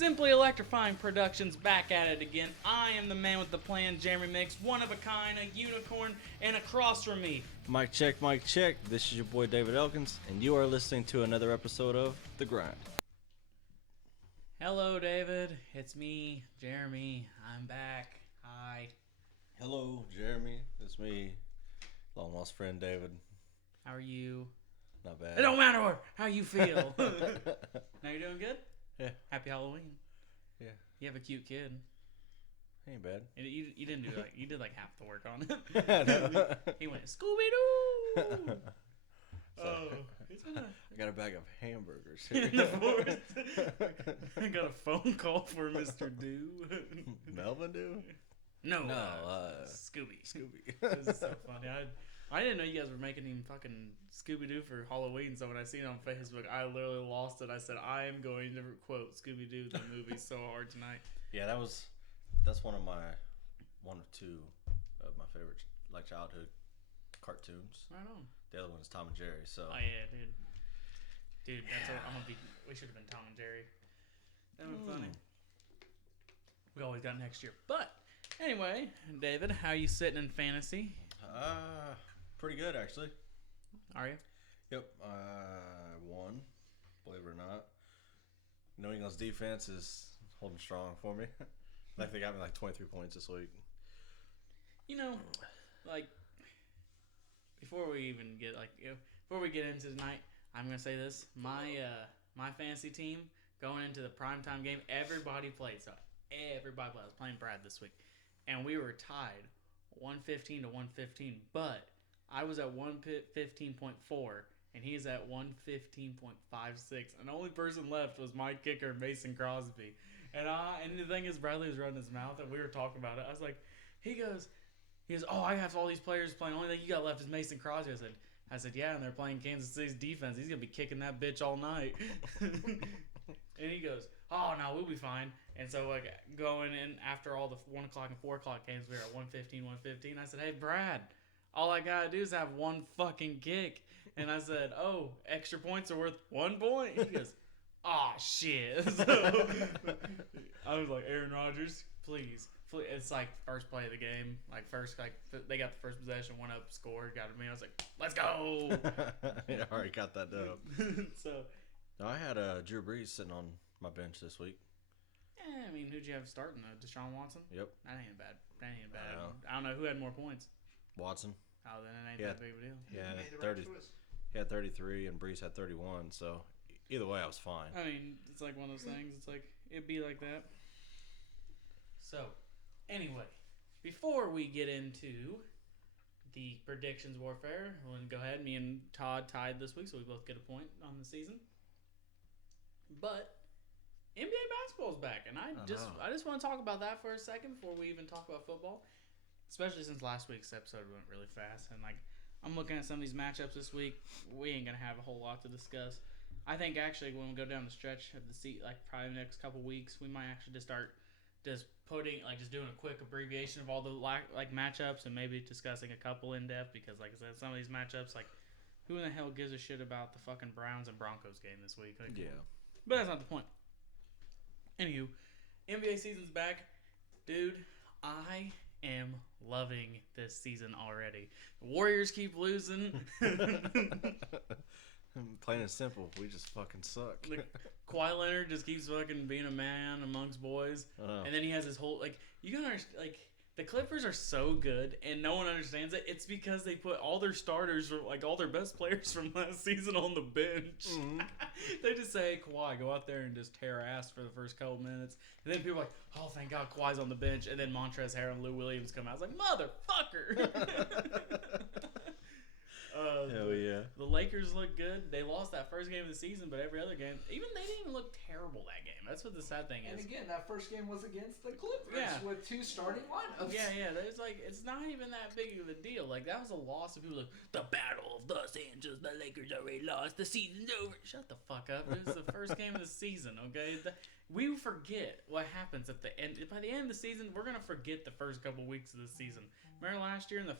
Simply Electrifying Productions back at it again. I am the man with the plan, Jeremy Mix, one of a kind, a unicorn, and across from me. Mic check, mic check. This is your boy David Elkins, and you are listening to another episode of The Grind. Hello, David. It's me, Jeremy. I'm back. Hi. Hello, Jeremy. It's me, long lost friend David. How are you? Not bad. It don't matter how you feel. Now you're doing good? Yeah. Happy Halloween. Yeah. You have a cute kid. Ain't bad. And you didn't do you did like half the work on I know. it. He went Scooby-Doo. Oh, he's gonna. I got a bag of hamburgers In here. the forest. I got a phone call for Mr. Do. Melvin do? No, No, Scooby. Scooby. This is so funny. I didn't know you guys were making him fucking Scooby-Doo for Halloween, so when I seen it on Facebook, I literally lost it. I said, I am going to quote Scooby-Doo, the movie, so hard tonight. Yeah, that's one or two of my favorite like childhood cartoons. Right on. The other one is Tom and Jerry. So. Oh yeah, dude. Dude, that's what I'm gonna be. We should have been Tom and Jerry. That would be funny. We always got next year. But anyway, David, how you sitting in fantasy? Pretty good actually. Are you? Yep, I won. Believe it or not, New England's defense is holding strong for me. Like they got me like 23 points this week. You know, like before we get into tonight, I'm gonna say this: my fantasy team going into the primetime game, everybody played. So everybody played. I was playing Brad this week, and we were tied 115 to 115, but I was at 115.4 and he's at 115.56, and the only person left was my kicker, Mason Crosby. And the thing is, Bradley was running his mouth, and we were talking about it. I was like, he goes, oh, I have all these players playing. Only thing you got left is Mason Crosby. I said, yeah, and they're playing Kansas City's defense. He's gonna be kicking that bitch all night. And he goes, oh no, we'll be fine. And so like going in after all the 1 o'clock and 4 o'clock games, we were at 115. I said, hey Brad, all I gotta do is have one fucking kick. And I said, oh, extra points are worth 1 point. He goes, oh shit. So I was like, Aaron Rodgers, please. It's like first play of the game. They got the first possession, went up, scored, got to me. I was like, let's go. Yeah, I already got that dope. So No, I had Drew Brees sitting on my bench this week. yeah, I mean, who'd you have starting? Deshaun Watson? Yep. That ain't bad. I don't know who had more points. Watson. Oh, then it ain't Yeah. that big of a deal. Yeah, 30. He had 33 and Brees had 31. So either way, I was fine. I mean, it's like one of those things. It's like, it'd be like that. So, anyway, before we get into the predictions warfare, we'll go ahead. Me and Todd tied this week, so we both get a point on the season. But NBA basketball's back, and I just want to talk about that for a second before we even talk about football. Especially since last week's episode went really fast, and like I'm looking at some of these matchups this week, we ain't gonna have a whole lot to discuss. I think actually when we go down the stretch of the like probably the next couple weeks, we might actually just start just doing a quick abbreviation of all the like matchups and maybe discussing a couple in depth, because like I said, some of these matchups, like who in the hell gives a shit about the fucking Browns and Broncos game this week? Like, Yeah. but that's not the point. Anywho, NBA season's back. Dude, I am loving this season already. The Warriors keep losing. Plain and simple, we just fucking suck. Kawhi Leonard just keeps fucking being a man amongst boys. And then he has his whole, like, you gotta understand, like, the Clippers are so good, and no one understands it. It's because they put all their starters, like all their best players from last season, on the bench. Mm-hmm. They just say, hey, Kawhi, go out there and just tear ass for the first couple minutes. And then people are like, oh, thank God Kawhi's on the bench. And then Montrezl Harrell and Lou Williams come out. I was like, motherfucker. Hell yeah. The Lakers look good. They lost that first game of the season, but every other game, even they didn't even look terrible that game. That's what the sad thing is. And again, that first game was against the Clippers with 2 starting lineups. Yeah. It's like, it's not even that big of a deal. Like, that was a loss of people like, the Battle of Los Angeles, the Lakers already lost, the season's over. Shut the fuck up. It was the first game of the season, okay? We forget what happens at the end. By the end of the season, we're gonna forget the first couple weeks of the season. Remember last year in the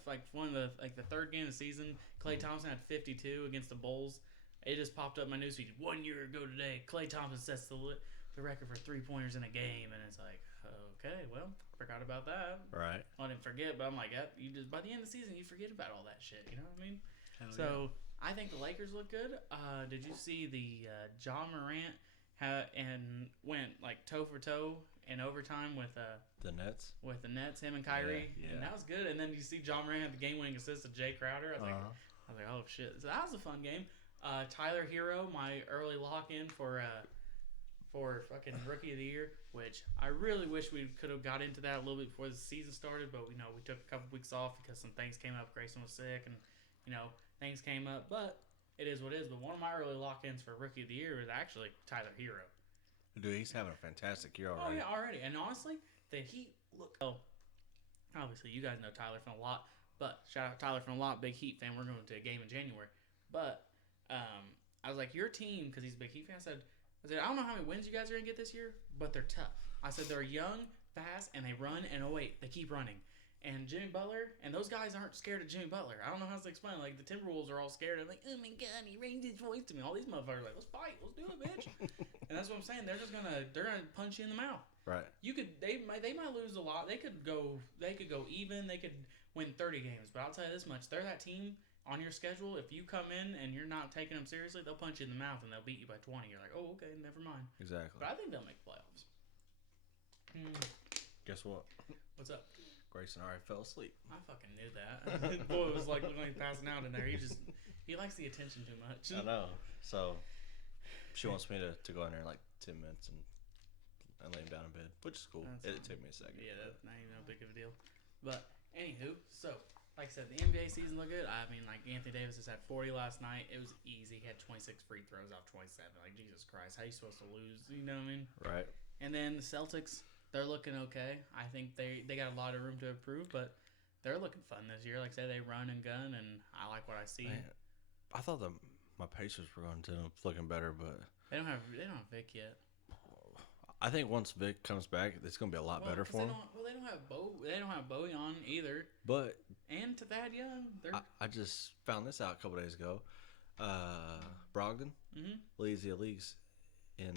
the third game of the season, Klay Thompson had 52 against the Bulls. It just popped up in my newsfeed 1 year ago today. Klay Thompson sets the the record for 3-pointers in a game, and it's like, okay, well, forgot about that. Right. I didn't forget, but I'm like, you just by the end of the season, you forget about all that shit. You know what I mean? Hell So I think the Lakers look good. Did you see the John Morant and went like toe for toe in overtime with the Nets? With the Nets, him and Kyrie, Yeah. and that was good. And then you see John Morant had the game-winning assist to Jay Crowder. I was like, oh shit! So that was a fun game. Tyler Hero, my early lock-in for fucking Rookie of the Year, which I really wish we could have got into that a little bit before the season started, but we took a couple weeks off because some things came up. Grayson was sick, and things came up. But it is what it is. But one of my early lock-ins for Rookie of the Year is actually Tyler Hero. Dude, he's having a fantastic year already. Oh yeah, already. And honestly, the Heat look. Oh, obviously you guys know Tyler from a lot, but shout out Tyler from a lot, big Heat fan. We're going to a game in January, but I was like, your team, because he's a big Heat fan. I said, I don't know how many wins you guys are gonna get this year, but they're tough. I said they're young, fast, and they run. And oh wait, they keep running. And Jimmy Butler and those guys aren't scared of Jimmy Butler. I don't know how to explain. Like the Timberwolves are all scared. I'm like, oh my god, he raised his voice to me. All these motherfuckers are like, let's fight, let's do it, bitch. And that's what I'm saying. They're gonna punch you in the mouth. Right. They might lose a lot. They could go even. They could win 30 games. But I'll tell you this much: they're that team on your schedule. If you come in and you're not taking them seriously, they'll punch you in the mouth and they'll beat you by 20. You're like, oh okay, never mind. Exactly. But I think they'll make playoffs. Guess what? What's up? Grayson already fell asleep. I fucking knew that. Boy, it was like looking like passing out in there. He likes the attention too much. I know. So she wants me to go in there in like 10 minutes and lay him down in bed, which is cool. It'd take me a second. Yeah, that's not even no big of a deal. But anywho, so like I said, the NBA season looked good. I mean, like Anthony Davis just had 40 last night. It was easy. He had 26 free throws off 27. Like Jesus Christ, how you supposed to lose? You know what I mean? Right. And then the Celtics. They're looking okay. I think they got a lot of room to improve, but they're looking fun this year. Like I said, they run and gun, and I like what I see. Man, I thought my Pacers were going to end up looking better, but they don't have Vic yet. I think once Vic comes back, it's going to be a lot better for them. They don't have They don't have Bowie on either. But and to Thad Young, I just found this out a couple days ago. Brogdon leads the leagues in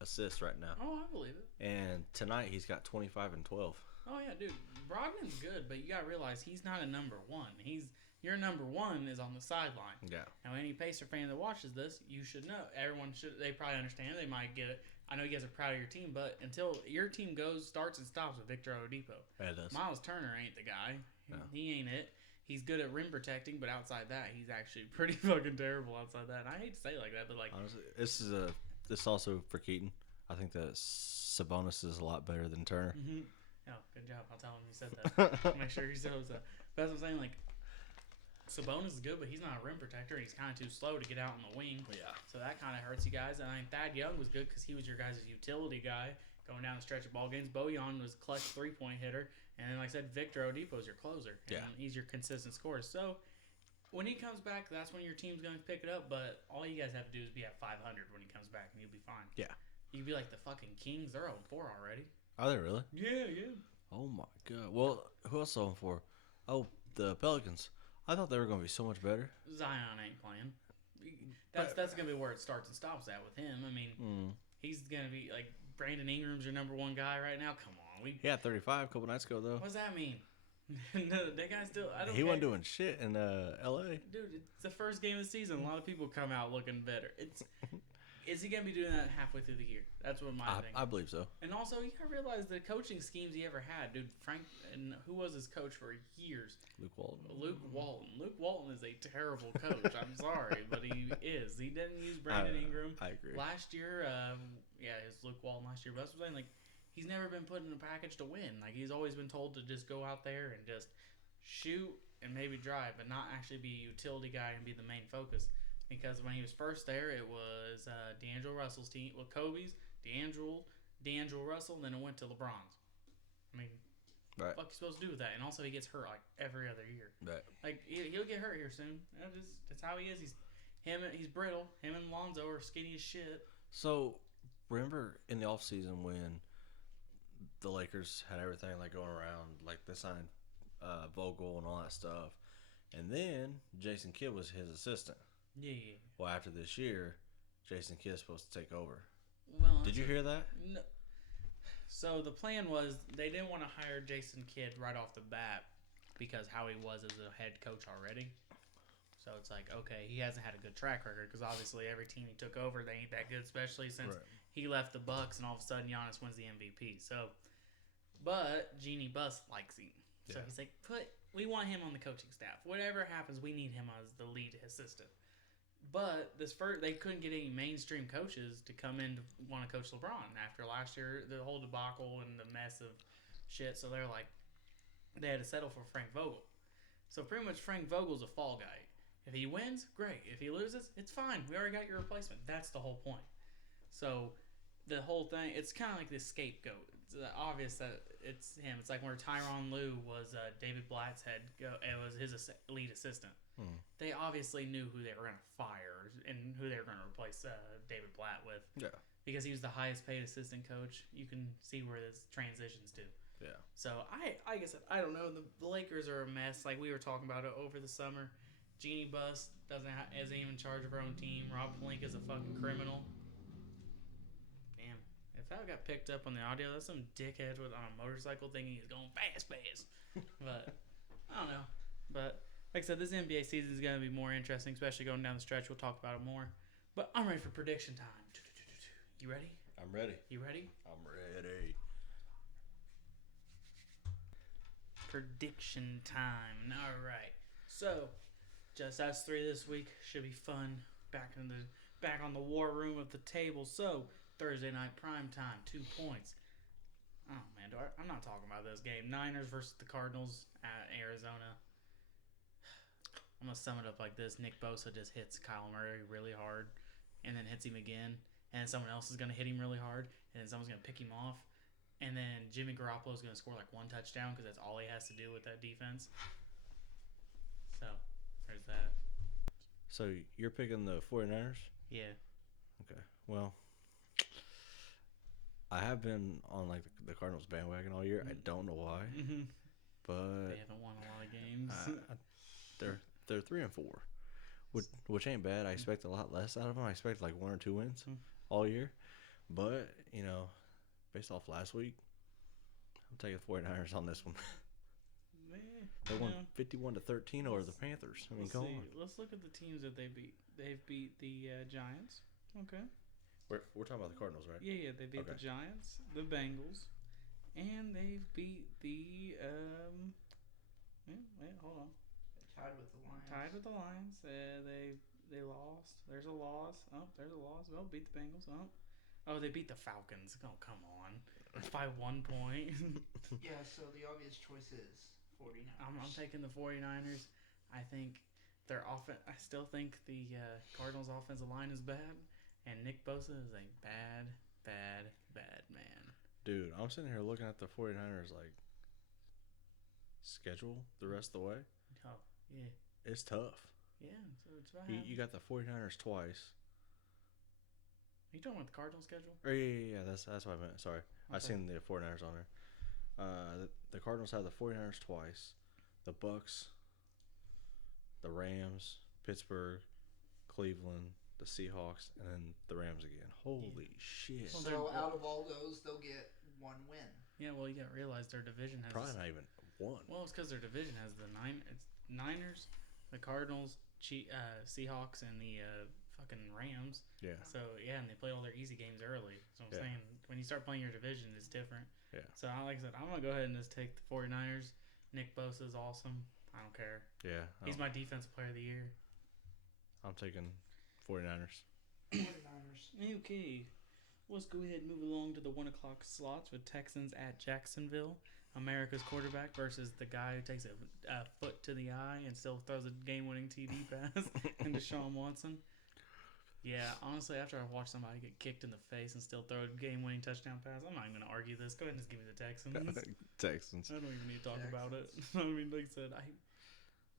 assists right now. Oh, I believe it. And tonight he's got 25 and 12. Oh yeah, dude. Brogdon's good, but you gotta realize he's not a number one. Your number one is on the sideline. Yeah. Now, any Pacer fan that watches this, you should know. Everyone should. They probably understand. They might get it. I know you guys are proud of your team, but until your team starts and stops with Victor Oladipo. Yeah, it does. Miles Turner ain't the guy. No. He ain't it. He's good at rim protecting, but outside that, he's actually pretty fucking terrible outside that. And I hate to say it like that, but like honestly, this also for Keaton. I think that Sabonis is a lot better than Turner. Mm-hmm. Oh, good job. I'll tell him you said that. Make sure he knows that. But that's what I'm saying. Like, Sabonis is good, but he's not a rim protector. He's kind of too slow to get out on the wing. Yeah. So that kind of hurts you guys. And I think Thad Young was good because he was your guys' utility guy going down the stretch of ball games. Bojan was clutch 3-point hitter. And then, like I said, Victor Oladipo is your closer. And he's your consistent scorer. So when he comes back, that's when your team's going to pick it up. But all you guys have to do is be at 500 when he comes back, and you'll be fine. Yeah. You'd be like the fucking Kings. They're 0-4 already. Are they really? Yeah. Oh, my God. Well, who else 0-4? Oh, the Pelicans. I thought they were going to be so much better. Zion ain't playing. That's going to be where it starts and stops at with him. I mean, he's going to be like Brandon Ingram's your number one guy right now. Come on. He had 35 a couple nights ago, though. What does that mean? No, that guy still. He wasn't doing shit in L.A. Dude, it's the first game of the season. A lot of people come out looking better. Is he going to be doing that halfway through the year? That's what my thing. I believe so. And also, you got to realize the coaching schemes he ever had. Dude, Frank, and who was his coach for years? Luke Walton. Luke Walton is a terrible coach. I'm sorry, but he is. He didn't use Brandon Ingram. I agree. Last year, it was Luke Walton last year. But that's what I'm saying. Like, he's never been put in a package to win. Like, he's always been told to just go out there and just shoot and maybe drive, but not actually be a utility guy and be the main focus. Because when he was first there, it was D'Angelo Russell's team. Well, Kobe's, D'Angelo Russell, and then it went to LeBron's. I mean, right. What the fuck you supposed to do with that? And also, he gets hurt like every other year. Right. Like he'll get hurt here soon. That's how he is. He's brittle. Him and Lonzo are skinny as shit. So remember in the offseason when the Lakers had everything like going around, like they signed Vogel and all that stuff, and then Jason Kidd was his assistant. Yeah. Well, after this year, Jason Kidd's supposed to take over. Well, Did you hear that? No. So the plan was they didn't want to hire Jason Kidd right off the bat because how he was as a head coach already. So it's like, okay, he hasn't had a good track record because obviously every team he took over, they ain't that good, especially since he left the Bucks and all of a sudden Giannis wins the MVP. So, but Jeannie Buss likes him. So he's like, we want him on the coaching staff. Whatever happens, we need him as the lead assistant. But they couldn't get any mainstream coaches to come in to want to coach LeBron after last year, the whole debacle and the mess of shit. So they're like, they had to settle for Frank Vogel. So pretty much Frank Vogel's a fall guy. If he wins, great. If he loses, it's fine. We already got your replacement. That's the whole point. So the whole thing, it's kind of like this scapegoat. It's obvious that it's him. It's like where Tyronn Lue was David Blatt's head. It was his lead assistant. They obviously knew who they were going to fire and who they were going to replace David Blatt with. Yeah. Because he was the highest paid assistant coach. You can see where this transitions to. Yeah. So I guess I don't know. The Lakers are a mess. Like we were talking about it over the summer. Jeannie Buss isn't even in charge of her own team. Rob Pelinka is a fucking criminal. Damn. If that got picked up on the audio, that's some dickhead on a motorcycle thinking he's going fast. But I don't know. But like I said, this NBA season is going to be more interesting, especially going down the stretch. We'll talk about it more. But I'm ready for prediction time. You ready? I'm ready. You ready? I'm ready. Prediction time. All right. So, just us three this week. Should be fun. Back on the war room of the table. So, Thursday night prime time, 2 points. Oh man, I'm not talking about this game. Niners versus the Cardinals at Arizona. I'm gonna sum it up like this: Nick Bosa just hits Kyle Murray really hard, and then hits him again, and then someone else is gonna hit him really hard, and then someone's gonna pick him off, and then Jimmy Garoppolo is gonna score like one touchdown because that's all he has to do with that defense. So there's that. So you're picking the 49ers? Yeah. Okay. Well, I have been on like the Cardinals bandwagon all year. I don't know why, but they haven't won a lot of games. They're 3-4, which ain't bad. I expect a lot less out of them. I expect like 1 or 2 wins all year, but based off last week, I'm taking 49ers on this one. They won 51-13 over the Panthers. I mean, come on. Let's look at the teams that they beat. They've beat the Giants. Okay. We're talking about the Cardinals, right? Yeah. They beat the Giants, the Bengals, and they've beat the hold on. Tied with the Lions. They lost. There's a loss. Oh, there's a loss. Oh, beat the Bengals. Oh, they beat the Falcons. Oh, come on. By 1 point. Yeah, so the obvious choice is 49ers. I'm taking the 49ers. I think I still think the Cardinals' offensive line is bad, and Nick Bosa is a bad man. Dude, I'm sitting here looking at the 49ers like schedule the rest of the way. Oh, yeah. It's tough. Yeah, so it's bad. You got the 49ers twice. Are you talking about the Cardinals schedule? Oh, yeah. That's what I meant. Sorry. Okay. I seen the 49ers on there. The Cardinals have the 49ers twice. The Bucks, the Rams, Pittsburgh, Cleveland, the Seahawks, and then the Rams again. Holy shit. Well, so out of all those, they'll get 1 win. Yeah, well, you got to realize their division has... Probably not even 1. Well, it's because their division has the Niners, the Cardinals, Seahawks, and the fucking Rams. Yeah. So, yeah, and they play all their easy games early. So I'm saying, when you start playing your division, it's different. Yeah. So, like I said, I'm going to go ahead and just take the 49ers. Nick Bosa is awesome. I don't care. Yeah. He's my defensive player of the year. I'm taking 49ers. 49ers. Okay. Let's go ahead and move along to the 1 o'clock slots with Texans at Jacksonville. America's quarterback versus the guy who takes a foot to the eye and still throws a game-winning TD pass into Deshaun Watson. Yeah, honestly, after I watched somebody get kicked in the face and still throw a game-winning touchdown pass, I'm not even going to argue this. Go ahead and just give me the Texans. Texans. I don't even need to talk about it. I mean, like I said,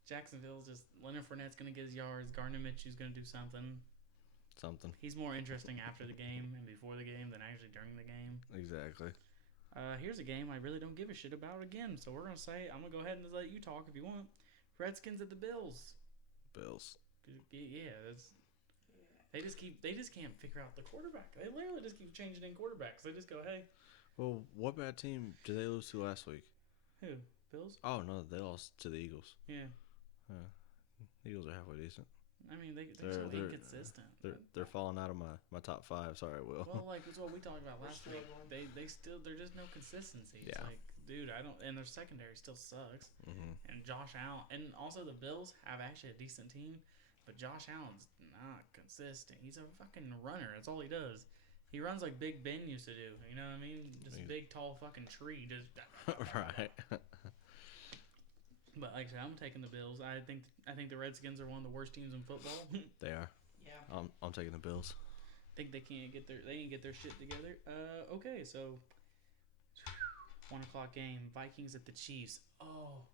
Jacksonville's just... Leonard Fournette's going to get his yards. Gardner Minshew's going to do something. He's more interesting after the game and before the game than actually during the game. Exactly. Here's a game I really don't give a shit about again. So we're going to say, I'm going to go ahead and just let you talk if you want. Redskins at the Bills. Bills. Yeah, They just can't figure out the quarterback. They literally just keep changing in quarterbacks. They just go, hey. Well, what bad team did they lose to last week? Who? Bills? Oh, no, they lost to the Eagles. Yeah. The Eagles are halfway decent. I mean, they're so inconsistent. They're falling out of my top 5. Sorry, Will. Well, like it's what we talked about last week. There's just no consistency. It's like, dude, and their secondary still sucks. Mm-hmm. And Josh Allen, and also the Bills have actually a decent team, but Josh Allen's not consistent. He's a fucking runner. That's all he does. He runs like Big Ben used to do. You know what I mean? Just a big, tall fucking tree. Just right. But like I said, I'm taking the Bills. I think the Redskins are one of the worst teams in football. They are. Yeah. I'm taking the Bills. Think they can't get their shit together. Okay, so 1:00 game, Vikings at the Chiefs. Oh,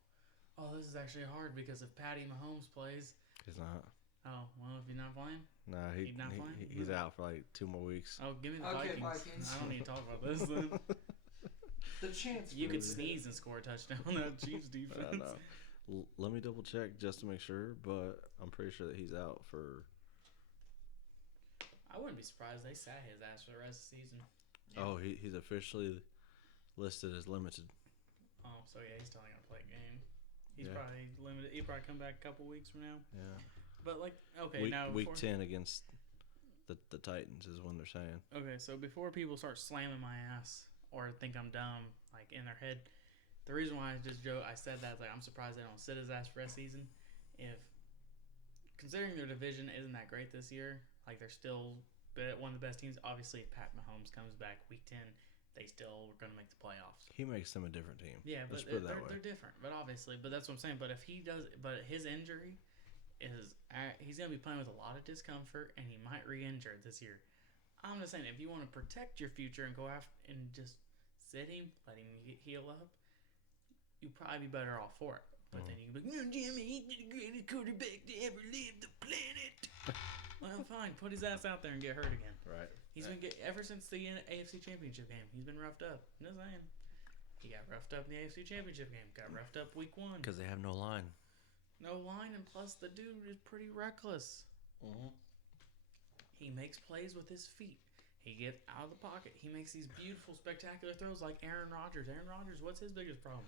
this is actually hard because if Patty Mahomes plays, He's not. Oh well, if he's not playing, Nah, he's out for like 2 more weeks. Oh, give me the Vikings. I don't need to talk about this. Then. The chance you could sneeze and score a touchdown on that Chiefs defense. Let me double check just to make sure, but I'm pretty sure that he's out for. I wouldn't be surprised they sat his ass for the rest of the season. Yeah. Oh, he's officially listed as limited. Oh, so yeah, he's still not gonna play a game. He's probably limited. He'll probably come back a couple weeks from now. Yeah. But like, okay, now week 10 against the Titans is when they're saying. Okay, so before people start slamming my ass or think I'm dumb, like in their head, the reason why I said that, like, I'm surprised they don't sit his ass for a season. If considering their division isn't that great this year, like they're still one of the best teams. Obviously, if Pat Mahomes comes back week 10, they still are going to make the playoffs. He makes them a different team. Yeah, but they're different. But obviously, that's what I'm saying. But if he does, but his injury is he's going to be playing with a lot of discomfort, and he might re-injure this year. I'm just saying, if you want to protect your future and go after and just sit him, let him heal up, you'd probably be better off for it. But then you can be like, no, Jimmy, he's the greatest quarterback to ever leave the planet. Well, fine, put his ass out there and get hurt again. Right. He's been ever since the AFC Championship game. He's been roughed up. I'm just saying. He got roughed up in the AFC Championship game. Got roughed up week 1. Because they have no line. No line, and plus the dude is pretty reckless. Mm-hmm. He makes plays with his feet. He gets out of the pocket. He makes these beautiful, spectacular throws like Aaron Rodgers. Aaron Rodgers, what's his biggest problem?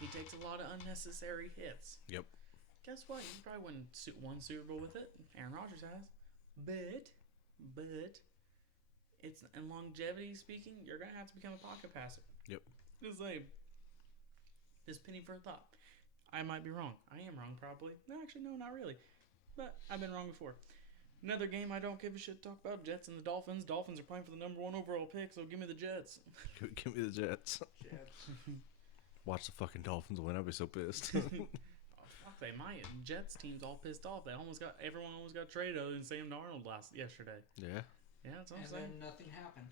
He takes a lot of unnecessary hits. Yep. Guess what? He probably won Super Bowl with it. Aaron Rodgers has. But, it's in longevity speaking, you're going to have to become a pocket passer. Yep. Just penny for a thought. I might be wrong. I am wrong, probably. No, actually, no, not really. But I've been wrong before. Another game I don't give a shit to talk about, Jets and the Dolphins. Dolphins are playing for the number 1 overall pick, so give me the Jets. Give me the Jets. Watch the fucking Dolphins win. I'll be so pissed. Oh, fuck, they might. Jets team's all pissed off. Everyone almost got traded other than Sam Darnold yesterday. Yeah. Yeah, that's what I'm saying. And then nothing happened.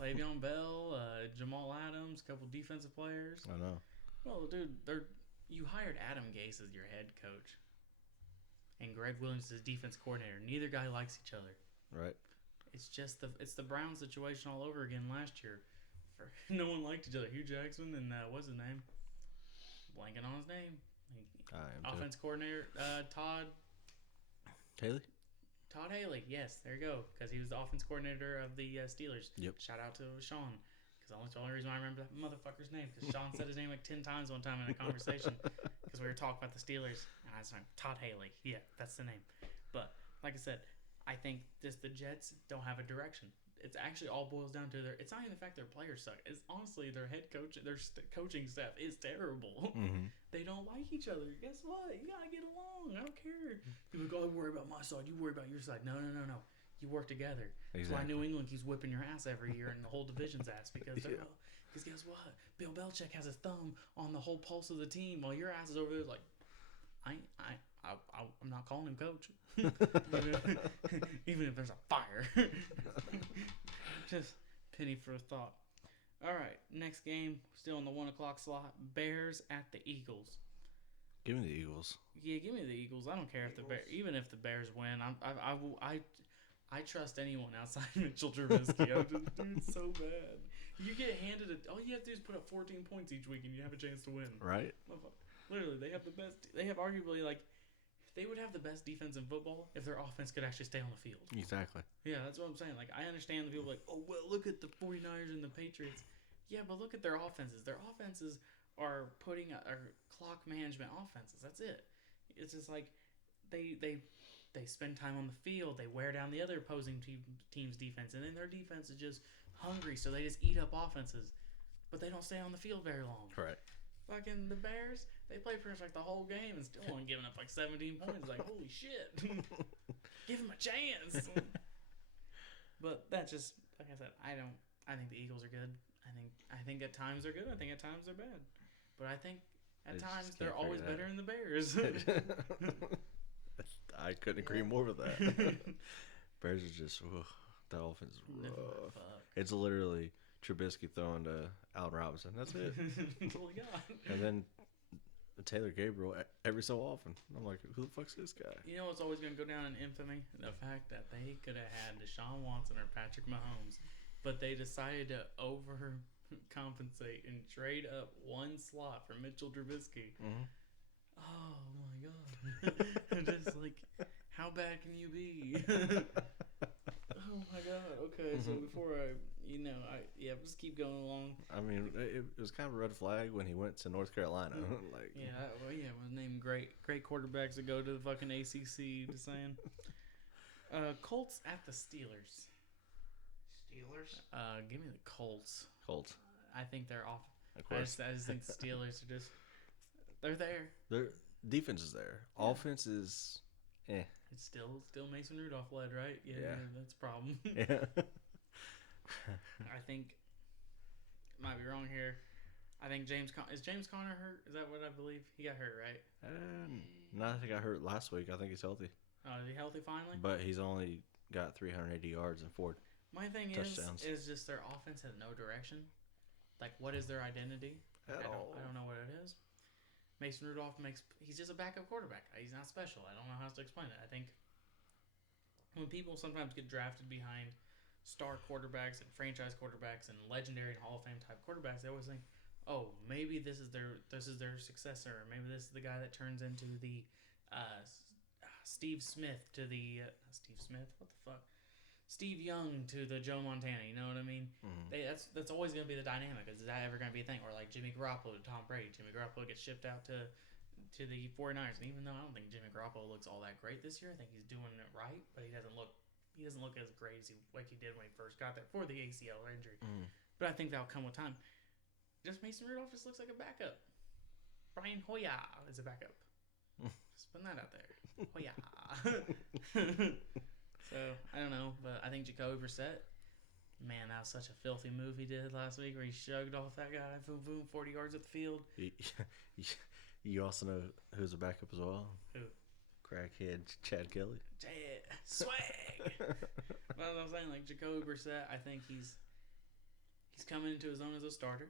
Le'Veon Bell, Jamal Adams, a couple defensive players. I know. Well, dude, you hired Adam Gase as your head coach. And Greg Williams is defense coordinator. Neither guy likes each other. Right. It's just the Brown situation all over again last year. No one liked each other. Hugh Jackson and what's his name? Blanking on his name. Offense coordinator Todd Haley. Todd Haley. Yes, there you go. Because he was the offense coordinator of the Steelers. Yep. Shout out to Sean. Because that's the only reason why I remember that motherfucker's name. Because Sean said his name like 10 times one time in a conversation. Because we were talking about the Steelers. And I was like, Todd Haley. Yeah, that's the name. But, like I said, I think the Jets don't have a direction. It's actually all boils down to it's not even the fact their players suck. It's honestly their head coach, their coaching staff is terrible. Mm-hmm. They don't like each other. Guess what? You gotta get along. I don't care. People go, I worry about my side. You worry about your side. No. You work together. Exactly. That's why New England keeps whipping your ass every year and the whole division's ass because because guess what? Bill Belichick has his thumb on the whole pulse of the team while your ass is over there like, I'm not calling him coach. Even if there's a fire. Just penny for a thought. All right, next game, still in the 1:00 slot. Bears at the Eagles. Give me the Eagles. Yeah, give me the Eagles. I don't care if even if the Bears win. I trust anyone outside Mitchell Trubisky. It's so bad. You get handed all you have to do is put up 14 points each week, and you have a chance to win. Right. Literally, they have the best. They have arguably like they would have the best defense in football if their offense could actually stay on the field. Exactly. Yeah, that's what I'm saying. Like, I understand the people like, oh, well, look at the 49ers and the Patriots. Yeah, but look at their offenses. Their offenses are are clock management offenses. That's it. It's just like they spend time on the field. They wear down the other opposing team's defense, and then their defense is just hungry, so they just eat up offenses. But they don't stay on the field very long. Correct. Fucking the Bears, they play pretty much like the whole game and still only giving up like 17 points. Like, holy shit. Give them a chance. But that's just, like I said, I think the Eagles are good. I think at times they're good. I think at times they're bad. But I think at times they're always better than the Bears. I couldn't agree more with that. Bears are just, that offense is rough. It's literally Trubisky throwing to Allen Robinson. That's it. That's all he got. And then Taylor Gabriel every so often. I'm like, who the fuck's this guy? You know what's always going to go down in infamy? The fact that they could have had Deshaun Watson or Patrick Mahomes, but they decided to overcompensate and trade up one slot for Mitchell Trubisky. Mm-hmm. Oh my god. Just like, how bad can you be? Oh my god. Okay, so before just keep going along. I mean, it was kind of a red flag when he went to North Carolina. Like, was named great quarterbacks that go to the fucking ACC. Just saying. Colts at the Steelers. Give me the Colts. I think they're off. Of course. I just think the Steelers are just. They're there. Their defense is there. Yeah. Offense is. It's still Mason Rudolph led, right? Yeah. That's a problem. Yeah. I think. Might be wrong here. I think James Conner hurt? Is that what I believe? He got hurt, right? No, I think I hurt last week. I think he's healthy. Oh, is he healthy finally? But he's only got 380 yards and 4 My thing touchdowns. is just their offense has no direction. Like, what is their identity? I don't know what it is. Mason Rudolph he's just a backup quarterback. He's not special. I don't know how else to explain it. I think when people sometimes get drafted behind star quarterbacks and franchise quarterbacks and legendary and Hall of Fame type quarterbacks, they always think, oh, maybe this is their successor, or maybe this is the guy that turns into the Steve Smith to the Steve Young to the Joe Montana. You know what I mean? Mm-hmm. That's always going to be the dynamic. Is that ever going to be a thing? Or like Jimmy Garoppolo to Tom Brady. Jimmy Garoppolo gets shipped out to the 49ers, and even though I don't think Jimmy Garoppolo looks all that great this year, I think he's doing it right, but he doesn't look as great as he did when he first got there for the ACL injury. Mm. But I think that'll come with time. Just Mason Rudolph just looks like a backup. Brian Hoyer is a backup. Just putting that out there. Hoyer. So, I don't know, but I think Jacoby Brissett, man, that was such a filthy move he did last week where he shrugged off that guy, boom, boom, 40 yards up the field. You also know who's a backup as well? Who? Crackhead Chad Kelly. Swag! Well, I was saying, like, Jacoby Brissett, I think he's coming into his own as a starter,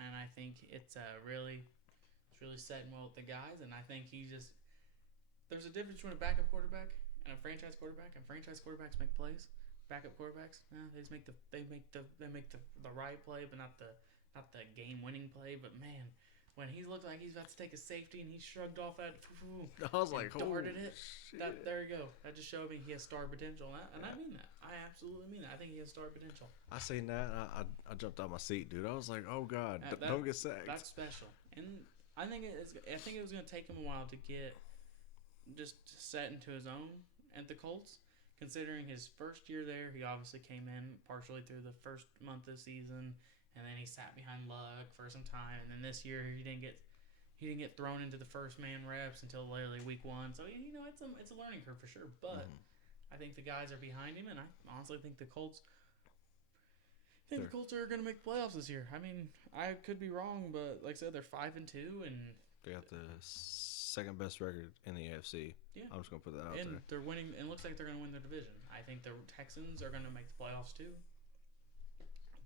and I think it's really setting well with the guys, and I think there's a difference between a backup quarterback and a franchise quarterback, and franchise quarterbacks make plays. Backup quarterbacks, they just make the right play, but not the game winning play. But man, when he looked like he's about to take a safety and he shrugged off that, I was like, darted it. There you go. That just showed me he has star potential, and I mean that. I absolutely mean that. I think he has star potential. I seen that. I jumped out my seat, dude. I was like, oh god, don't get sacked. That's special, and I think it was going to take him a while to get just set into his own at the Colts, considering his first year there. He obviously came in partially through the first month of the season, and then he sat behind Luck for some time, and then this year he didn't get thrown into the first man reps until literally week 1. So it's a learning curve for sure. But I think the guys are behind him, and I honestly think the Colts. The Colts are going to make playoffs this year. I mean, I could be wrong, but like I said, they're 5-2, and they got the second best record in the AFC. Yeah, I'm just going to put that out there. And they're winning. It looks like they're going to win their division. I think the Texans are going to make the playoffs too.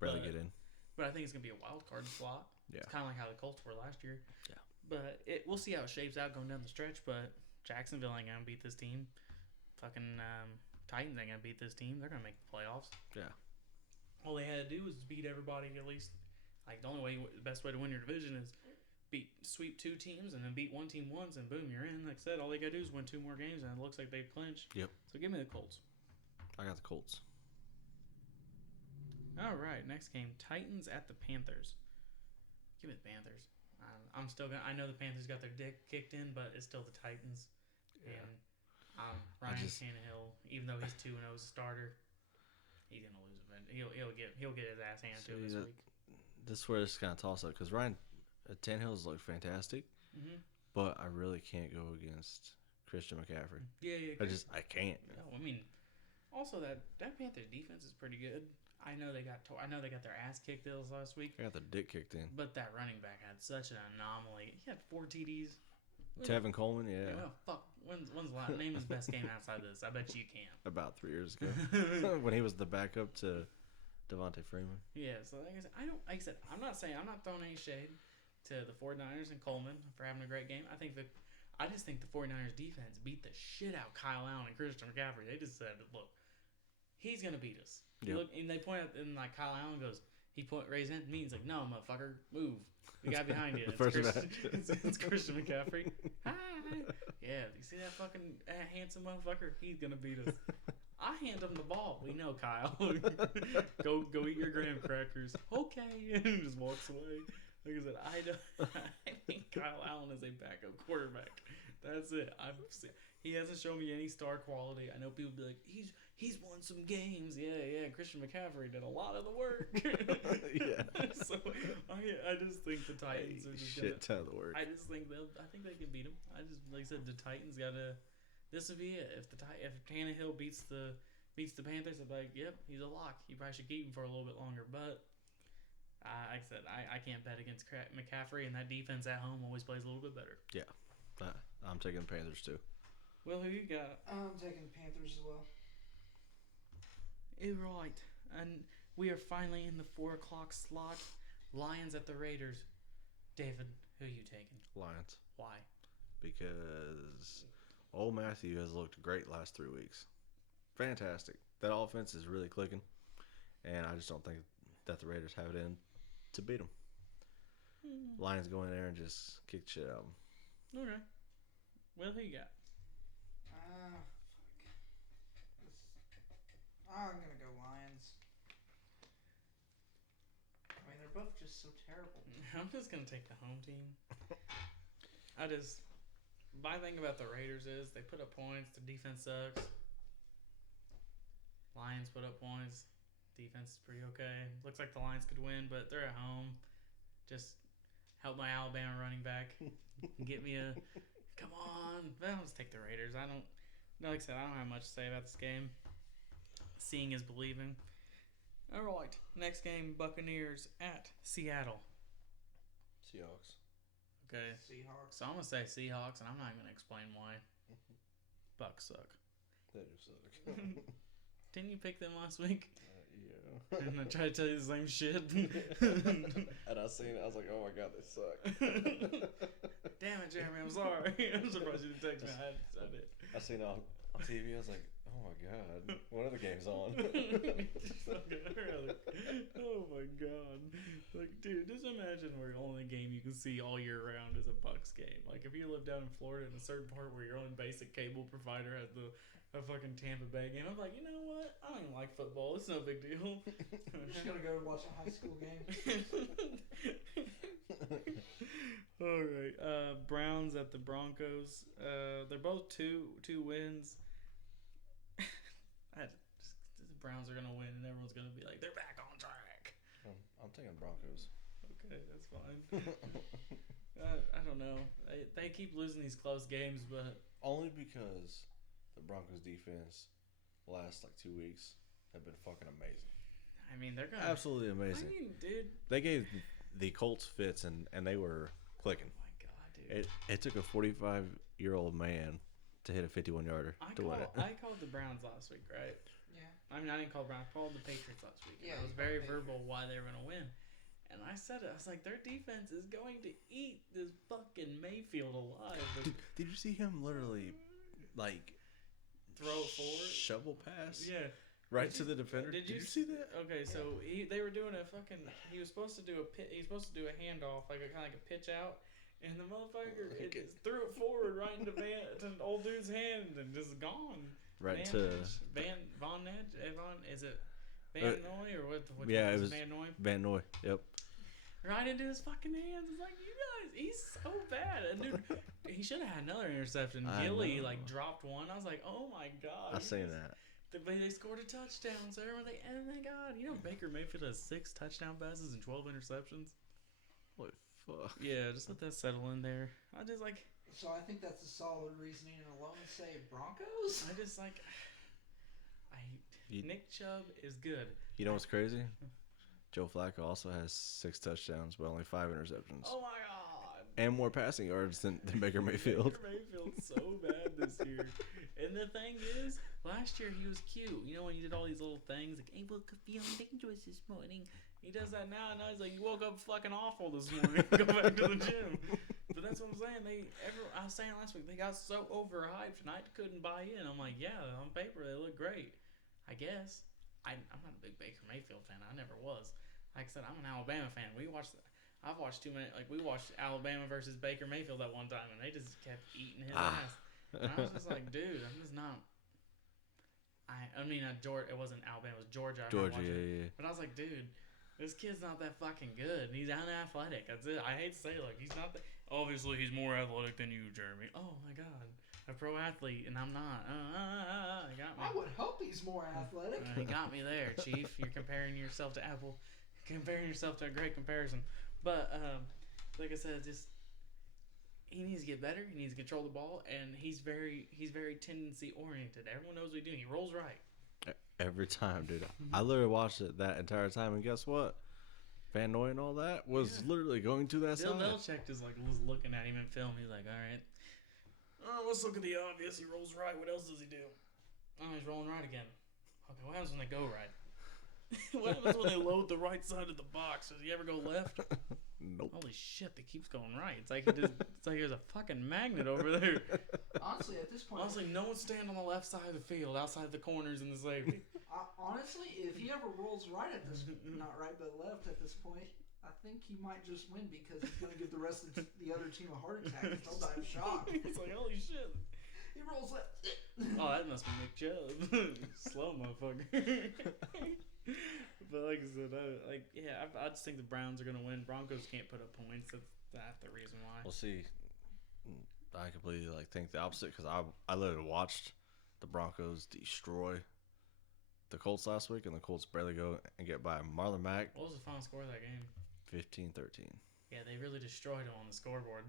Barely get in. But I think it's going to be a wild card slot. Yeah, it's kind of like how the Colts were last year. Yeah, but we'll see how it shapes out going down the stretch. But Jacksonville ain't going to beat this team. Fucking Titans ain't going to beat this team. They're going to make the playoffs. Yeah. All they had to do was beat everybody at least. Like, the best way to win your division is sweep 2 teams and then beat 1 team once, and boom, you're in. Like I said, all they got to do is win 2 more games, and it looks like they've clinched. Yep. So give me the Colts. I got the Colts. All right, next game, Titans at the Panthers. Give me the Panthers. I'm still gonna. I know the Panthers got their dick kicked in, but it's still the Titans. Yeah. And Ryan Tannehill, even though he's 2-0 as a starter, he's gonna lose eventually. He'll get his ass handed to him this week. This is where it's kind of toss up because Ryan Tannehill's looked fantastic, but I really can't go against Christian McCaffrey. Yeah. I can't. No, I mean, also that Panthers defense is pretty good. I know they got their ass kicked this last week. They got their dick kicked in. But that running back had such an anomaly. He had 4 TDs. Tevin Coleman, yeah. Well, fuck. When's the last name his best game outside this? I bet you can. About 3 years ago, when he was the backup to Devontae Freeman. Yeah. So like I said, I'm not throwing any shade to the 49ers and Coleman for having a great game. I just think the 49ers defense beat the shit out Kyle Allen and Christian McCaffrey. They just said, look, he's gonna beat us. Yep. Look, and they point out, and like Kyle Allen goes, raised hand to me. He's like, no, motherfucker, move. The guy behind you. It's Christian McCaffrey. Hi. Yeah, you see that fucking handsome motherfucker? He's gonna beat us. I hand him the ball. We know, Kyle. go eat your graham crackers. Okay, and he just walks away. Like I said, I think Kyle Allen is a backup quarterback. That's it. He hasn't shown me any star quality. I know people be like, he's won some games. Yeah. Christian McCaffrey did a lot of the work. Yeah. So I just think the Titans are just shit ton of the work. I think they can beat them. Like I said, the Titans gotta. This would be it. If Tannehill beats the Panthers, I'd be like, yep, he's a lock. You probably should keep him for a little bit longer. But like I said, I can't bet against McCaffrey, and that defense at home always plays a little bit better. Yeah, I'm taking Panthers too. Will, who you got? I'm taking Panthers as well. Right, and we are finally in the 4 o'clock slot. Lions at the Raiders. David, who are you taking? Lions. Why? Because old Matthew has looked great last 3 weeks. Fantastic. That offense is really clicking, and I just don't think that the Raiders have it in to beat them. Lions go in there and just kick shit out of them. Okay. Will, who you got? I'm gonna go Lions. I mean, they're both just so terrible. I'm just gonna take the home team. My thing about the Raiders is they put up points. The defense sucks. Lions put up points. Defense is pretty okay. Looks like the Lions could win, but they're at home. Just help my Alabama running back. Get me a. Come on. I'll just take the Raiders. Like I said, I don't have much to say about this game. Seeing is believing. All right. Next game, Buccaneers at Seattle. Seahawks. Okay. Seahawks. So I'm going to say Seahawks, and I'm not going to explain why. Bucs suck. They do suck. Didn't you pick them last week? Yeah. And I tried to tell you the same shit. And I seen it. I was like, oh my god, they suck. Damn it, Jeremy. I'm sorry. I'm surprised you didn't text me. I did. I seen it on TV. I was like, oh my god, what other game's on? Oh my god. Like, dude, just imagine where the only game you can see all year round is a Bucs game. Like, if you live down in Florida in a certain part where your only basic cable provider has a fucking Tampa Bay game, I'm like, you know what? I don't even like football. It's no big deal. I'm just gonna go watch a high school game. All right. Browns at the Broncos. They're both two wins. The Browns are gonna win, and everyone's gonna be like, they're back on track. I'm taking Broncos. Okay, that's fine. I don't know. They keep losing these close games, but only because the Broncos defense last like 2 weeks have been fucking amazing. I mean, they're gonna absolutely amazing. I mean, dude, they gave the Colts fits, and they were clicking. Oh my god, dude! It took a 45-year-old man to hit a 51-yarder to win it. I called the Browns last week, right? Yeah. I mean, I didn't call Browns. I called the Patriots last week. Yeah. I was very verbal why they were gonna win, and I said it. I was like, their defense is going to eat this fucking Mayfield alive. Did you see him literally, like, throw it forward, shovel pass? Yeah. Right to the defender. Did you see that? Okay, so they were doing a fucking. He was supposed to do a handoff, like a kind of like a pitch out, And the motherfucker just threw it forward right into to an old dude's hand and just gone. Right Von Ned? Is it Van Noy or what? Yeah, it was Van Noy. Van Noy. Yep. Right into his fucking hands. It's like, you guys, he's so bad. And dude, he should have had another interception. Gilly dropped one. I was like, oh my god. I seen that. They scored a touchdown, so everyone thank God. You know Baker Mayfield has 6 touchdown passes and 12 interceptions. Holy fuck. Yeah, just let that settle in there. I just like. So I think that's a solid reasoning alone. Say Broncos. I just like. Nick Chubb is good. You know what's crazy? Joe Flacco also has 6 touchdowns, but only 5 interceptions. Oh my god! And more passing yards than Baker Mayfield. Baker Mayfield's so bad this year. And the thing is, last year he was cute. You know when he did all these little things like, I woke up feeling dangerous this morning. He does that now, and now he's like, you woke up fucking awful this morning. Go back to the gym. But that's what I'm saying. I was saying last week, they got so overhyped, and I couldn't buy in. I'm like, yeah, on paper they look great. I guess. I'm not a big Baker Mayfield fan. I never was. Like I said, I'm an Alabama fan. I've watched too many. Like we watched Alabama versus Baker Mayfield at one time, and they just kept eating his ass. And I was just like, dude, I'm just not. I mean, Georgia. It wasn't Alabama. It was Georgia. Yeah. But I was like, dude, this kid's not that fucking good. He's unathletic. That's it. I hate to say it, like he's not. Obviously, he's more athletic than you, Jeremy. Oh my god. A pro athlete, and I'm not. He got me. I would hope he's more athletic. He got me there, Chief. You're comparing yourself to Apple. Comparing yourself to a great comparison. But, like I said, just he needs to get better. He needs to control the ball, and he's very tendency oriented. Everyone knows what he's doing. He rolls right. Every time, dude. I literally watched it that entire time, and guess what? Van Noy and all that was literally going to that Bill side. Belichick just was looking at him in film. He's like, all right. Oh, let's look at the obvious. He rolls right. What else does he do? Oh, he's rolling right again. Okay, what happens when they go right? What happens when they load the right side of the box? Does he ever go left? Nope. Holy shit, they keeps going right. It's like there's a fucking magnet over there. Honestly, at this point, no one's standing on the left side of the field, outside the corners and the safety. Honestly, if he ever rolls right at this, not right but left at this point, I think he might just win because he's going to give the rest of the other team a heart attack and they'll die of shock. It's like, holy shit. He rolls left. Oh, that must be Nick Chubb. Slow motherfucker. But like I said, I just think the Browns are going to win. Broncos can't put up points. That's the reason why. We'll see. I completely think the opposite because I literally watched the Broncos destroy the Colts last week, and the Colts barely go and get by Marlon Mack. What was the final score of that game? 15-13. Yeah, they really destroyed him on the scoreboard.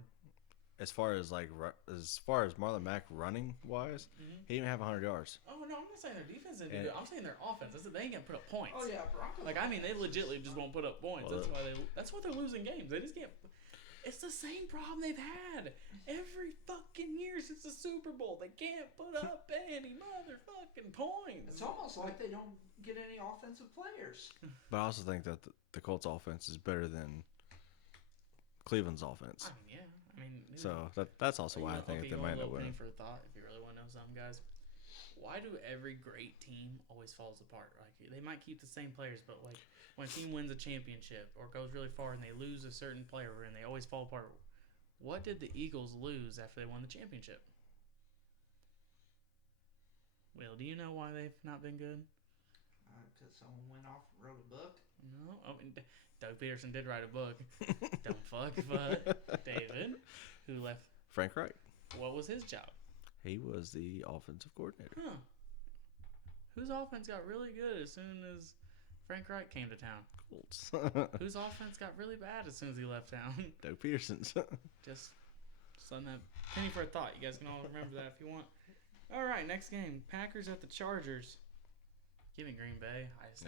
As far as Marlon Mack running wise, he didn't even have 100 yards. Oh no, I'm not saying their defense didn't do it. I'm saying their offense. They ain't gonna put up points. Oh yeah, Broncos. They legitimately just won't put up points. Well, that's why they're losing games. They just can't. It's the same problem they've had every fucking year since the Super Bowl. They can't put up any motherfucking points. It's almost like they don't get any offensive players. But I also think that the Colts offense is better than Cleveland's offense. So that's also why I think they might not win. For a thought, if you really want to know something, guys, why do every great team always falls apart? Like they might keep the same players, but like when a team wins a championship or goes really far and they lose a certain player and they always fall apart. What did the Eagles lose after they won the championship? Will, do you know why they've not been good? Because someone went off and wrote a book. No, Doug Peterson did write a book. Don't fuck, but David, who left. Frank Reich. What was his job? He was the offensive coordinator. Huh. Whose offense got really good as soon as Frank Reich came to town? Colts. Whose offense got really bad as soon as he left town? Doug Peterson's. Just on that penny for a thought. You guys can all remember that if you want. All right, next game. Packers at the Chargers. Give me Green Bay. It's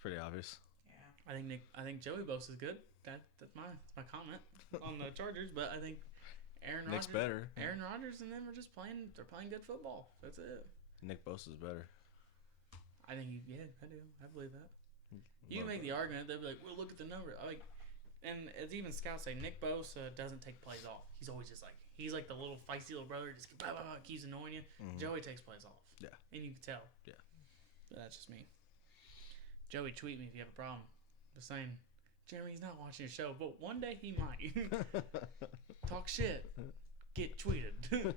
pretty obvious. Yeah. I think Joey Bosa is good. That's my comment on the Chargers, but I think Aaron Rodgers. Nick's better. Aaron Rodgers and them are just playing. They're playing good football. That's it. Nick Bosa's better. I think. I do. I believe that. You can make the argument. They'll be like, "Well, look at the number." And as even scouts say, Nick Bosa doesn't take plays off. He's always just he's like the little feisty little brother. Just keeps annoying you. Mm-hmm. Joey takes plays off. Yeah. And you can tell. Yeah. But that's just me. Joey, tweet me if you have a problem. Just saying. Jeremy's not watching your show, but one day he might. Talk shit. Get tweeted.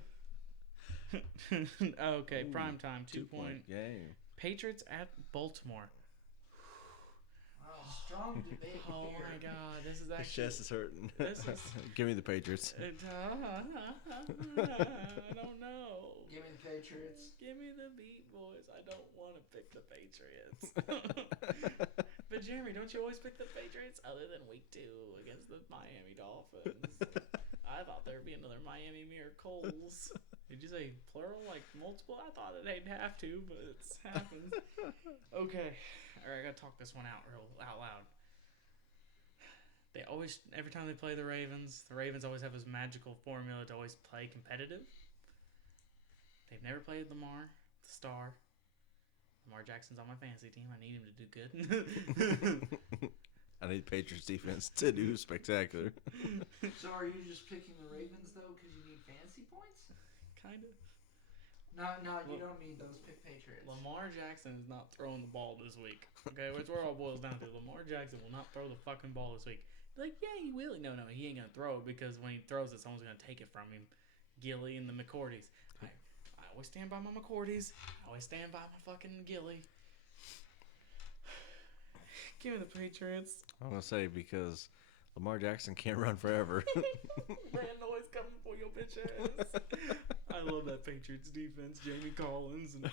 Okay, prime time, 2-point game. Patriots at Baltimore. Oh, strong debate Oh here. my god, this is His actually. chest is hurting. This is. Give me the Patriots. I don't know. Give me the Patriots. Give me the Beat Boys. I don't want to pick the Patriots. But Jeremy, don't you always pick the Patriots other than week 2 against the Miami Dolphins? I thought there'd be another Miami Miracles. Did you say plural, like multiple? I thought it ain't have to, but it's happened. Okay. All right, I got to talk this one out loud. They always, every time they play the Ravens always have this magical formula to always play competitive. They've never played Lamar, the star. Lamar Jackson's on my fantasy team. I need him to do good. I need Patriots defense to do spectacular. So are you just picking the Ravens, though, because you need fantasy points? Kind of. No, you don't need those. Pick Patriots. Lamar Jackson is not throwing the ball this week. Okay, that's where it all boils down to. Lamar Jackson will not throw the fucking ball this week. Like, yeah, he will. No, he ain't gonna throw it because when he throws it, someone's gonna take it from him. Gilly and the McCourties. I always stand by my McCourties. I always stand by my fucking Gilly. Give me the Patriots. I'm gonna say because Lamar Jackson can't run forever. Randall is coming for your bitch ass. I love that Patriots defense. Jamie Collins and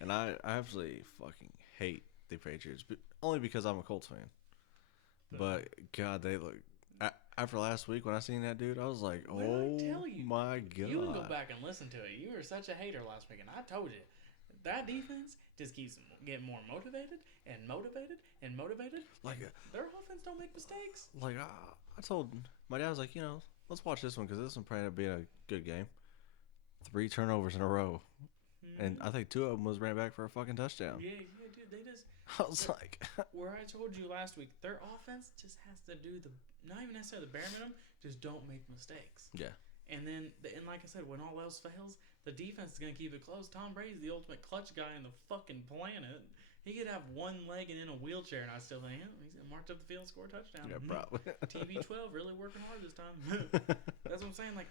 And I absolutely fucking hate the Patriots, but only because I'm a Colts fan. But God, they look. After last week when I seen that dude, I was like, "Oh my God!" You can go back and listen to it. You were such a hater last week, and I told you that defense just keeps getting more motivated and motivated and motivated. Like their offense don't make mistakes. Like I told my dad, I was like, let's watch this one because this one probably ended up being a good game. 3 turnovers in a row, and I think 2 of them was ran back for a fucking touchdown. Yeah, dude, they just. I was like, where I told you last week, their offense just has to do not even necessarily the bare minimum, just don't make mistakes. Yeah. And then, like I said, when all else fails, the defense is going to keep it close. Tom Brady's the ultimate clutch guy in the fucking planet. He could have one leg and in a wheelchair, and I still think, he's going to march up the field and score a touchdown. Yeah, probably. TB12 really working hard this time. That's what I'm saying. Like,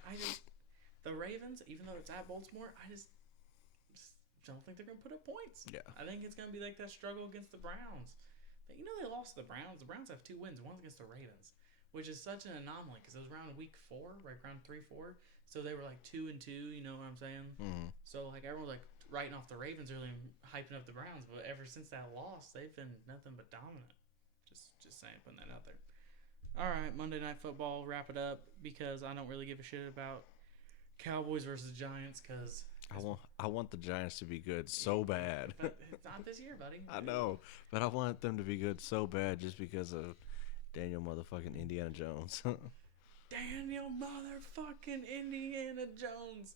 the Ravens, even though it's at Baltimore, I just don't think they're going to put up points. Yeah. I think it's going to be like that struggle against the Browns. They lost to the Browns. The Browns have 2 wins. One's against the Ravens, which is such an anomaly because it was around week 4, right around 3-4. So they were like 2-2. You know what I'm saying? Mm-hmm. So like everyone was like writing off the Ravens early and hyping up the Browns, but ever since that loss, they've been nothing but dominant. Just saying, putting that out there. All right, Monday Night Football. Wrap it up because I don't really give a shit about Cowboys versus Giants because. I want the Giants to be good so bad. But it's not this year, buddy. I know, but I want them to be good so bad just because of Daniel motherfucking Indiana Jones. Daniel motherfucking Indiana Jones.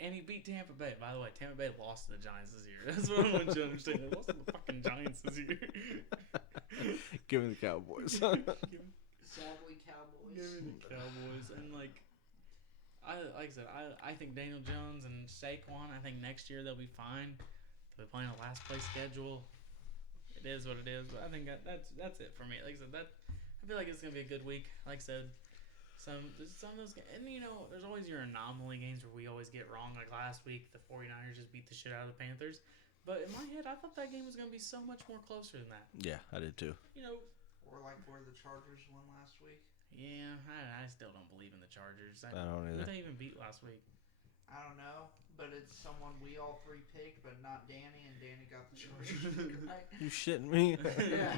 And he beat Tampa Bay. By the way, Tampa Bay lost to the Giants this year. That's what I want you to understand. They lost to the fucking Giants this year. Give me the Cowboys. Sadly, Cowboys. Give me the Cowboys. And like I said, I think Daniel Jones and Saquon, I think next year they'll be fine. They'll be playing a last place schedule. It is what it is, but I think that's it for me. Like I said, I feel like it's gonna be a good week. Like I said, some of those, and there's always your anomaly games where we always get wrong. Like last week, the 49ers just beat the shit out of the Panthers. But in my head, I thought that game was gonna be so much more closer than that. Yeah, I did too. Or like where the Chargers won last week. Yeah, I still don't believe in the Chargers. I don't either. Who they even beat last week? I don't know, but it's someone we all 3 picked, but not Danny, and Danny got the Chargers right. You shitting me? Yeah.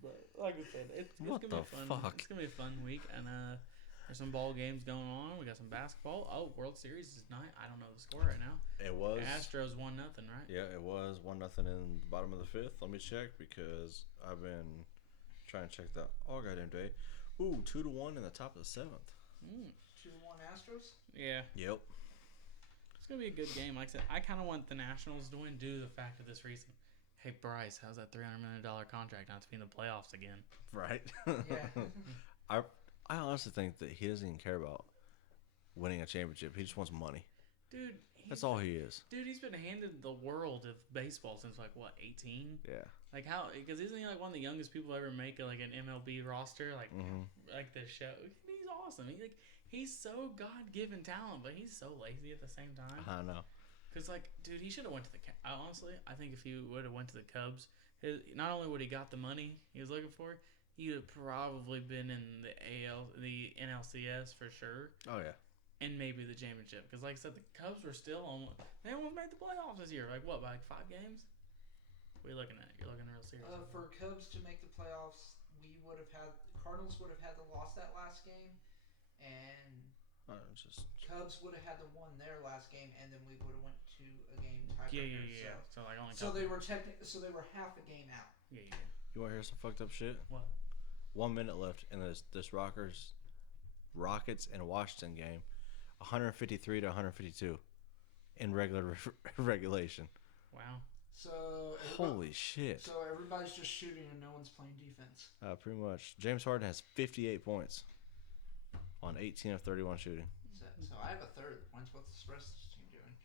But like I said, it's What gonna the be fun. fuck? It's gonna be a fun week, and there's some ball games going on. We got some basketball. Oh, World Series is tonight. I don't know the score right now. It was. Astros 1-0, right? Yeah, it was 1-0 in the bottom of the 5th. Let me check because I've been trying to check that all goddamn day. Ooh, 2-1 in the top of the 7th. 2-1 Astros. Yeah. Yep. It's gonna be a good game. Like I said, I kind of want the Nationals to win due to the fact of this reason. Hey Bryce, how's that $300 million contract not to be in the playoffs again? Right. Yeah. I honestly think that he doesn't even care about winning a championship. He just wants money. Dude, That's all he is. Dude, he's been handed the world of baseball since like what, 18? Yeah. Like how? Because isn't he like one of the youngest people ever make like an MLB roster? Like like the show. He's awesome. He's so God given talent, but he's so lazy at the same time. I know. Cause like, dude, he should have went to the. Honestly, I think if he would have went to the Cubs, not only would he got the money he was looking for, he would have probably been in the NLCS for sure. Oh yeah. And maybe the championship. Because like I said, the Cubs were still on. They almost made the playoffs this year. Like what? By like 5 games? What are you looking at? You're looking real serious. For Cubs to make the playoffs, Cardinals would have had to lost that last game, and Cubs would have had to won their last game, and then we would have went to a game tiebreaker. Yeah. So like only. So they were half a game out. Yeah. You want to hear some fucked up shit? What? 1 minute left in this Rockets and Washington game, 153 to 152 in regulation. Wow. So holy shit. So everybody's just shooting and no one's playing defense. Pretty much. James Harden has 58 points on 18 of 31 shooting. So I have a third. What's the rest of this team doing?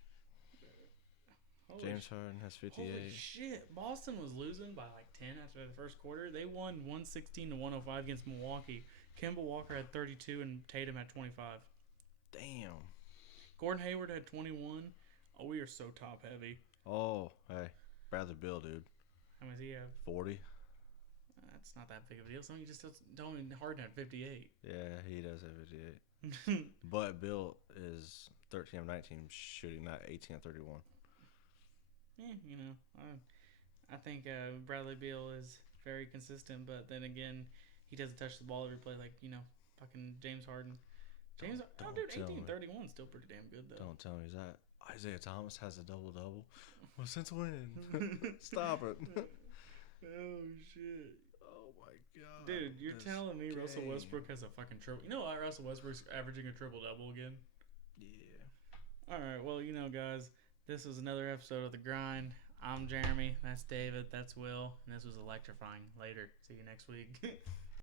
James Harden has 58. Holy shit. Boston was losing by like 10 after the first quarter. They won 116 to 105 against Milwaukee. Kemba Walker had 32 and Tatum had 25. Damn. Gordon Hayward had 21. Oh, we are so top heavy. Oh, hey. Bradley Beal, dude. How many does he have? 40. That's not that big of a deal. Some you just don't even Harden had 58. Yeah, he does have 58. But Bill is 13 of 19 shooting, not 18 of 31. Yeah, you know, I think Bradley Beal is very consistent, but then again, he doesn't touch the ball every play like, you know, fucking James Harden. Dude, 18-31 is still pretty damn good, though. Don't tell me that. Isaiah Thomas has a double-double. Well, since when? Stop it. Oh, shit. Oh, my God. Dude, you're telling me Russell Westbrook has a fucking triple. You know why Russell Westbrook's averaging a triple-double again? Yeah. All right, well, you know, guys, this was another episode of The Grind. I'm Jeremy. That's David. That's Will. And this was electrifying. Later. See you next week.